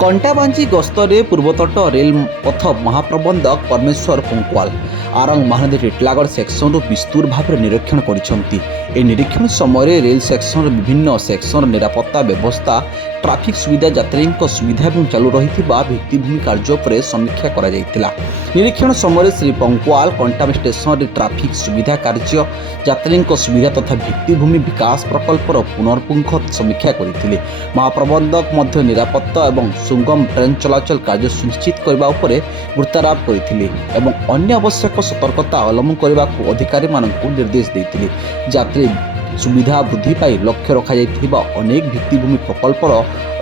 Kantabanji गस्तरे पूर्वतट rail पथ महाप्रबंधक परमेश्वर पंकवाल आरंग महानदी टिटलागढ़ सेक्शन विस्तृत भाव निरीक्षण कर निरीक्षण समय रेल सेक्शन विभिन्न सेक्शन निरापत्ता व्यवस्था ट्राफिक सुविधा यात्री सुविधा और चालू रही भित्तिभूमि कार्य पर समीक्षा कर निरीक्षण समय श्री पंकवाल कंटाब स्टेशन ट्राफिक सुविधा कार्य यात्री सुविधा तथा भित्तिभूमि विकास प्रकल्पर पुनर्पुंख समीक्षा करते महाप्रबंधक मध्य निरापत्ता और सुगम ट्रेन चलाचल कार्य सुनिश्चित करने गुरुत्वारोप करते अन्य आवश्यक सतर्कता अवलंबन करने को अधिकारी निर्देश देते यात्री सुविधा वृद्धि पाई लक्ष्य रखा अनेक भित्तिभूमि प्रकल्पर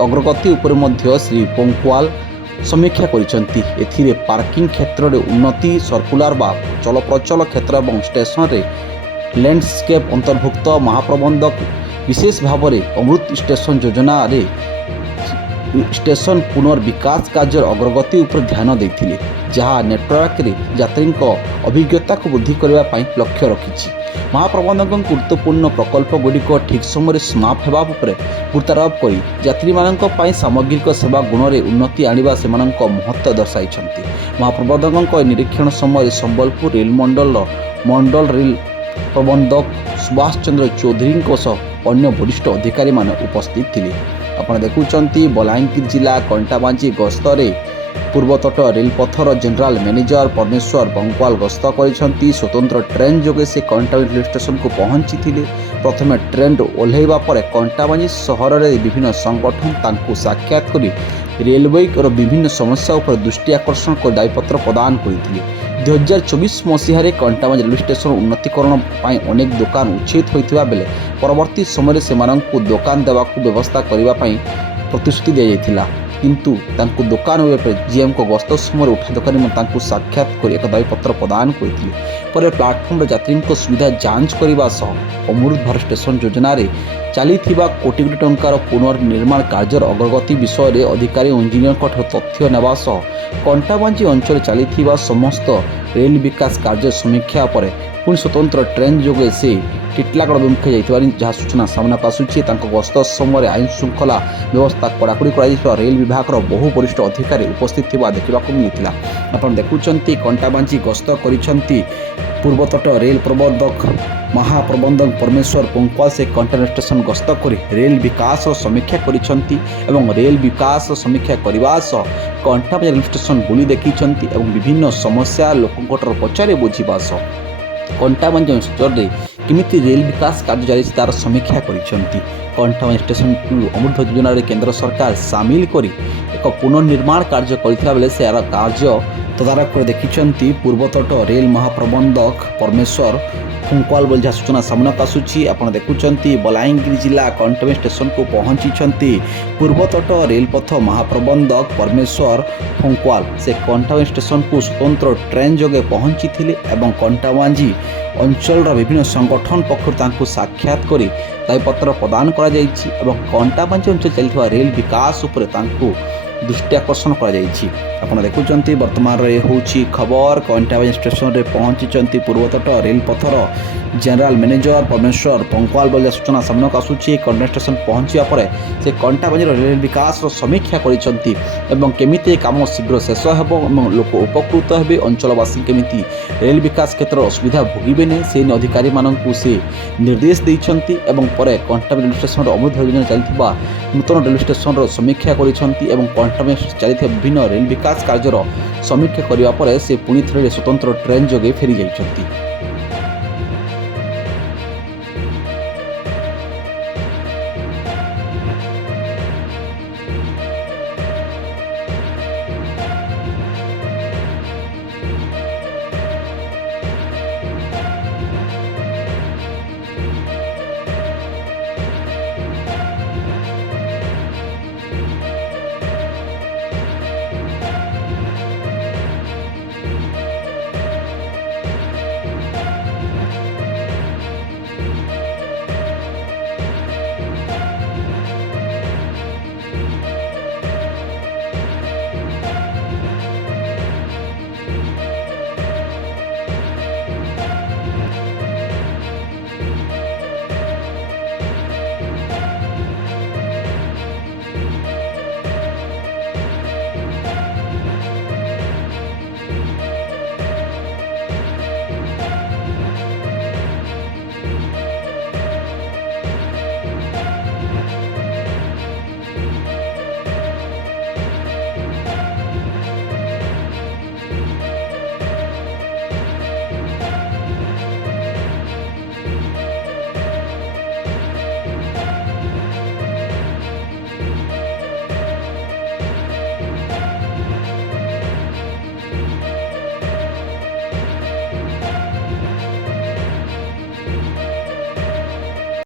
अग्रगति उपर श्री पंकवाल समीक्षा कर पार्किंग क्षेत्र में उन्नति सर्कुलर बा चलप्रचल क्षेत्र और स्टेशन रे लैंडस्केप अंतर्भुक्त महाप्रबंधक विशेष भाव में अमृत स्टेशन योजना रे स्टेशन पुनर्विकास कार्य अग्रगति उपर ध्यान देते जहाँ नेटवर्क रे यात्री अभिज्ञता को वृद्धि करने लक्ष्य रखी महाप्रबंधक गुरुत्वपूर्ण प्रकल्प गुड़िक ठीक समय समाप्त होगा गुरुत्वारोप कर यात्री सामग्रिक सेवा गुण में उन्नति आने से महत्व दर्शाई महाप्रबंधक निरीक्षण समय संबलपुर रेल मंडल रेल प्रबंधक सुभाष चंद्र चौधरी अन्य वरिष्ठ अधिकारी उपस्थित थे। आपड़ देखुं बलांगीर जिला कंटाबांजी गस्तरे पूर्वतट रेलपथर जनरल मैनेजर परमेश्वर पंकवाल गस्त कर स्वतंत्र ट्रेन जोगे से कंटाबांजी रेल स्टेशन को पहुंची प्रथम ट्रेन ओह्लैवा पर कंटाबांजी सहर में विभिन्न संगठन साक्षात कर रेलवे और विभिन्न समस्या पर दृष्टि आकर्षण कर दायीपत्र प्रदान करते 2024 मसीह कंटाबांजी रेलवे स्टेशन उन्नतीकरण अनेक दुकान उच्छेद होता बेले परवर्ती समय से दुकान देवाक व्यवस्था करने प्रतिश्रुति दी किंतु दुकान जीएम को गस्त समय उठा दुकानी साक्षात कर एक दायीपत्र प्रदान करते प्लाटफर्म यात्री सुविधा जांच करने अमृत भारत स्टेशन योजना चली कोटी कोटी टंकार पुनर्निर्माण कार्यर अग्रगति विषय में अधिकारी इंजीनियर तथ्य नेवा कंटाबांजी अंचल चली समस्त रेल विकास कार्य समीक्षा पर पुणी स्वतंत्र ट्रेन जोगे से टिटलागढ़ अभिमुखे जाइथिबार जहाँ सूचना सामना आसूची गस्त समय आईन श्रृंखला व्यवस्था कड़ाकड़ी कर रेल विभाग बहु वरिष्ठ अधिकारी उपस्थित देखा मिलता। आप देखुं कंटाबांजी गस्त कर पूर्वतट रेल प्रबंधक महाप्रबंधक परमेश्वर पंकवाल से कंटेनर स्टेशन गस्त कर रेल विकास समीक्षा कर रेल विकास समीक्षा करने कंटाबांजी रेल स्टेशन बुली देखी विभिन्न समस्या लोक पचारे बुझा कंटाबांजी अंचल में किमिति रेल विकास कार्य जारी तार समीक्षा कंटाबांजी स्टेशन अमृत योजना केंद्र सरकार सामिल कर एक पुनर्निर्माण कार्य करथिबा बेले से यार कार्य तदारख कर देखिछंती पूर्वतट रेल महाप्रबंधक परमेश्वर पंकवाल बोल जहाँ सूचना सामना आसूची। आप देखुं बलांगीर जिला कंटाबांजी स्टेशन को पहुंची पूर्वतट रेलपथ महाप्रबंधक परमेश्वर पंकवाल से कंटाबांजी स्टेशन को स्वतंत्र ट्रेन जोगे पहुंची कंटाबांजी अंचल विभिन्न संगठन पक्ष साक्षात कर दायीपत्र प्रदान कर कंटाबांजी अंचल चलता रेल विकास उपर दृष्टि आकर्षण कर देखुं बर्तमान होची खबर कंटाबांजी स्टेशन में पहुंची पूर्वतट रेलपथर जनरल मैनेजर परमेश्वर पंकवाल बोल सूचना सामना आसूची। कंटाबांजी स्टेशन पहुंचा पर से कंटाबांजी रेल विकास समीक्षा करमिति काम शीघ्र शेष हो लोक उपकृत हे अंचलवासी केमिति रेल विकास क्षेत्र असुविधा भोगे से अधिकारी से निर्देश देते कंटाबांजी रेल स्टेशन अमृत योजना चलता नूतन रेल स्टेशन समीक्षा कर कंटाबांजी चलता विभिन्न रेल विकास कार्यर समीक्षा करने से पुणी थे स्वतंत्र ट्रेन जोगे फेरी जाइछंती।